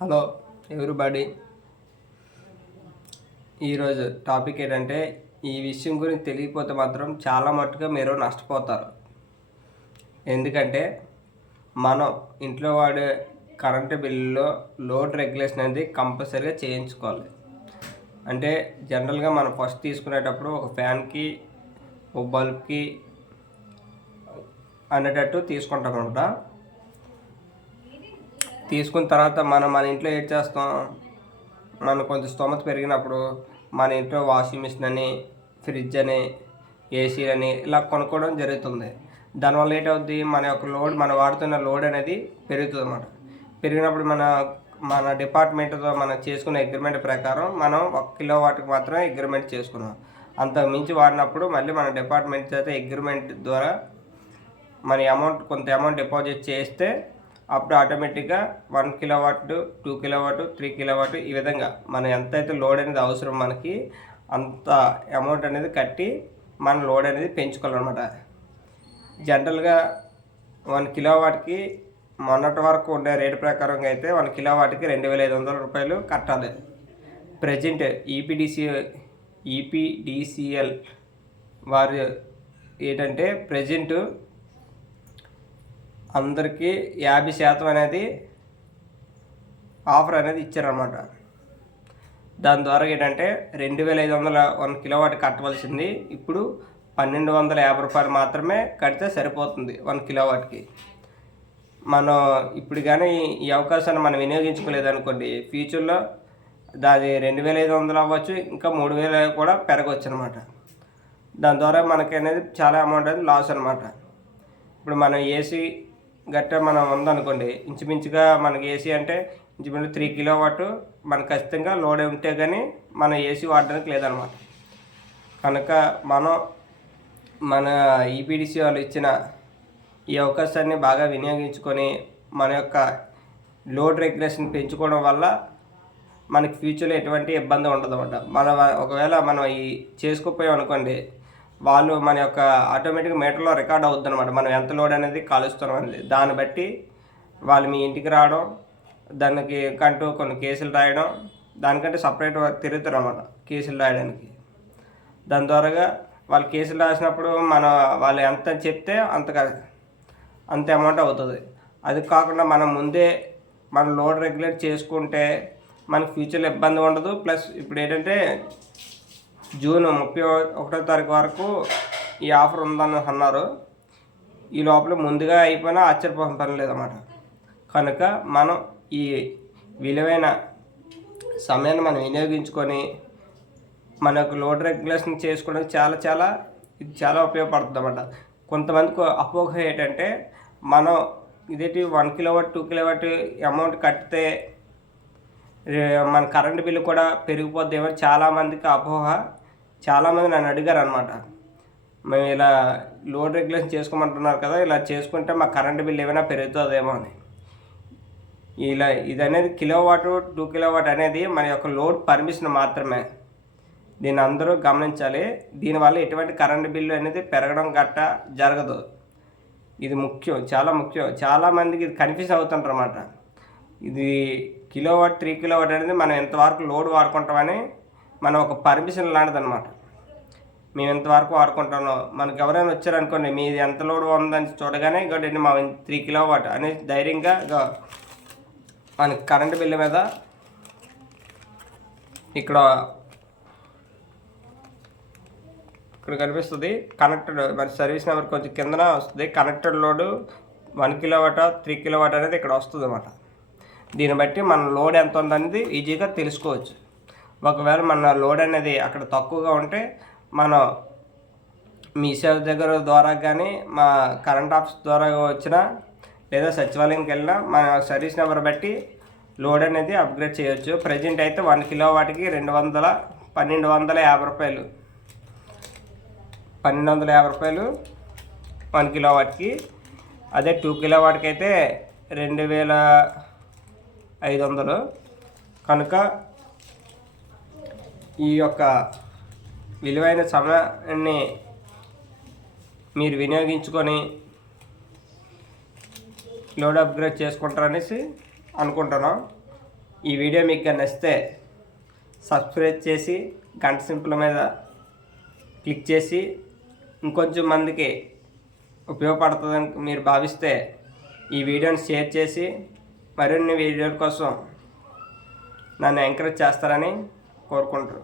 Hello everybody? ఈరోజు topic ఏంటంటే ఈ విషయం గురించి తెలియకపోతే మాత్రం చాలా మట్టుగా మీరు నష్టపోతారు. ఎందుకంటే మనం ఇంట్లో వాడే కరెంటు బిల్లులో లోడ్ రెగ్యులేషన్ అనేది కంపల్సరీగా చేయించుకోవాలి. అంటే జనరల్గా మనం ఫస్ట్ తీసుకునేటప్పుడు ఒక ఫ్యాన్కి ఒక బల్బ్కి అనేటట్టు తీసుకుంటాం అనమాట తీసుకున్న తర్వాత మనం మన ఇంట్లో ఏం చేస్తాం? మనం కొంచెం స్తోమత పెరిగినప్పుడు మన ఇంట్లో వాషింగ్ మిషన్ అని ఫ్రిడ్జ్ అని ఏసీ అని ఇలా కొనుక్కోవడం జరుగుతుంది. దానివల్ల ఏంటవుద్ది? మన యొక్క లోడ్ మనం వాడుతున్న లోడ్ అనేది పెరుగుతుంది అన్నమాట పెరిగినప్పుడు మన మన డిపార్ట్మెంట్తో మనం చేసుకున్న అగ్రిమెంట్ ప్రకారం మనం ఒక కిలో వాటికి మాత్రమే అగ్రిమెంట్ చేసుకున్నాం. అంత మించి వాడినప్పుడు మళ్ళీ మన డిపార్ట్మెంట్ చేత అగ్రిమెంట్ ద్వారా మన అమౌంట్ కొంత అమౌంట్ డిపాజిట్ చేస్తే అప్పుడు ఆటోమేటిక్గా one kilowatt two kilowatt three kilowatt ఈ విధంగా మనం ఎంతైతే లోడ్ అనేది అవసరం మనకి అంత అమౌంట్ అనేది కట్టి మన లోడ్ అనేది పెంచుకోవాలన్నమాట. జనరల్గా వన్ కిలోవాట్కి మొన్నటి వరకు ఉండే రేటు ప్రకారంగా అయితే వన్ కిలోవాట్కి రెండు వేల ఐదు వందల రూపాయలు కట్టాలి. ప్రజెంట్ ఈపీడీసీ ఈపీడీసీఎల్ వారు ఏంటంటే ప్రజెంట్ అందరికీ యాభై శాతం అనేది ఆఫర్ అనేది ఇచ్చారనమాట దాని ద్వారా ఏంటంటే రెండు వేల ఐదు వందల వన్ కిలోవాట్ కట్టవలసింది. ఇప్పుడు పన్నెండు వందల యాభై రూపాయలు మాత్రమే కడితే సరిపోతుంది వన్ కిలోవాట్కి. మనం ఇప్పుడు కానీ ఈ అవకాశాన్ని మనం వినియోగించుకోలేదనుకోండి ఫ్యూచర్లో దాది రెండు వేల ఐదు వందలు అవ్వచ్చు ఇంకా మూడు వేలు కూడా పెరగవచ్చు అనమాట దాని ద్వారా మనకి అనేది చాలా అమౌంట్ అనేది లాస్ అనమాట ఇప్పుడు మనం ఏసీ గట్ట మనం ఉందనుకోండి ఇంచుమించుగా మనకి ఏసీ అంటే ఇంచుమించు త్రీ కిలో వాట్ మనకు ఖచ్చితంగా లోడ్ ఉంటే కానీ మన ఏసీ వాడడానికి లేదనమాట. కనుక మనం మన ఈపీడీసీ వాళ్ళు ఇచ్చిన ఈ అవకాశాన్ని బాగా వినియోగించుకొని మన యొక్క లోడ్ రెగ్యులేషన్ పెంచుకోవడం వల్ల మనకి ఫ్యూచర్లో ఎటువంటి ఇబ్బంది ఉండదు అనమాట మన ఒకవేళ మనం ఈ చేసుకోపోయాం అనుకోండి వాళ్ళు మన యొక్క ఆటోమేటిక్గా మీటర్లో రికార్డ్ అవుద్ది అనమాట మనం ఎంత లోడ్ అనేది కాలుస్తున్నాం అనేది దాన్ని బట్టి వాళ్ళు మీ ఇంటికి రావడం దానికి కంటూ కొన్ని కేసులు రాయడం దానికంటే సపరేట్ తిరుగుతారు అనమాట కేసులు రాయడానికి. దాని ద్వారాగా వాళ్ళు కేసులు రాసినప్పుడు మన వాళ్ళు ఎంత చెప్తే అంత అంత అమౌంట్ అవుతుంది. అది కాకుండా మనం ముందే మన లోడ్ రెగ్యులేట్ చేసుకుంటే మనకి ఫ్యూచర్లో ఇబ్బంది ఉండదు. ప్లస్ ఇప్పుడు ఏంటంటే జూన్ ముప్పై ఒకటో తారీఖు వరకు ఈ ఆఫర్ ఉందని అన్నారు. ఈ లోపల ముందుగా అయిపోయినా ఆశ్చర్యపోసిన పని లేదన్నమాట. కనుక మనం ఈ విలువైన సమయాన్ని మనం వినియోగించుకొని మన యొక్క లోడ్ రెగ్యులేషన్ చేసుకోవడానికి చాలా చాలా ఇది చాలా ఉపయోగపడుతుంది అన్నమాట కొంతమందికి అపోహ ఏంటంటే మనం ఇదేంటి one kilowatt two kilowatt amount కడితే మన కరెంటు బిల్లు కూడా పెరిగిపోద్దేమో చాలామందికి అపోహ. చాలామంది నన్ను అడిగారు అనమాట మేము ఇలా లోడ్ రెగ్యులేషన్ చేసుకోమంటున్నారు కదా ఇలా చేసుకుంటే మా కరెంటు బిల్లు ఏమైనా పెరుగుతుందేమో అని. ఇలా ఇది అనేది kilowatt two kilowatt అనేది మన యొక్క లోడ్ పర్మిషన్ మాత్రమే. దీన్ని అందరూ గమనించాలి. దీనివల్ల ఎటువంటి కరెంటు బిల్లు అనేది పెరగడం గట్ట జరగదు. ఇది ముఖ్యం చాలా ముఖ్యం. చాలామందికి ఇది కన్ఫ్యూజ్ అవుతుంటారు అన్నమాట ఇది కిలోవాట్ త్రీ కిలోవాట్ అనేది మనం ఎంతవరకు లోడ్ వాడుకుంటామని మనం ఒక పర్మిషన్ లాంటిది అనమాట మేము ఎంతవరకు వాడుకుంటామో. మనకు ఎవరైనా వచ్చారనుకోండి మీది ఎంత లోడ్ ఉందని చూడగానే ఇంకోటి మా త్రీ కిలో వాట్ అని ధైర్యంగా మనకి కరెంటు బిల్లు మీద ఇక్కడ ఇక్కడ కనిపిస్తుంది. కనెక్టెడ్ మరి సర్వీస్ నెంబర్ కొంచెం కిందన వస్తుంది. Connected load one kilowatt three kilowatt అనేది ఇక్కడ వస్తుంది అన్నమాట దీన్ని బట్టి మన లోడ్ ఎంత ఉందనేది ఈజీగా తెలుసుకోవచ్చు. ఒకవేళ మన లోడ్ అనేది అక్కడ తక్కువగా ఉంటే మనం మీ సేవ దగ్గర ద్వారా కానీ మా కరెంట్ ఆఫీస్ ద్వారా వచ్చినా లేదా సచివాలయంకి వెళ్ళినా మన సర్వీస్ నెంబర్ బట్టి లోడ్ అనేది అప్గ్రేడ్ చేయొచ్చు. ప్రజెంట్ అయితే వన్ కిలో వాటికి రెండు వందల పన్నెండు వందల యాభై రూపాయలు. పన్నెండు వందల యాభై రూపాయలు వన్ కిలో వాటికి అదే టూ కిలో వాటికి అయితే రెండు వేల ఐదు వందలు కనుక ఈ యొక్క విలువైన సమయాన్ని మీరు వినియోగించుకొని లోడ్ అప్గ్రేడ్ చేసుకుంటారనేసి అనుకుంటున్నాం. ఈ వీడియో మీకు నచ్చితే సబ్స్క్రైబ్ చేసి గంట సింపుల్ మీద క్లిక్ చేసి ఇంకొంచెం మందికి ఉపయోగపడుతుందని మీరు భావిస్తే ఈ వీడియోని షేర్ చేసి మరిన్ని వీడియోల కోసం నన్ను ఎంకరేజ్ చేస్తారని కోరుకుంటారు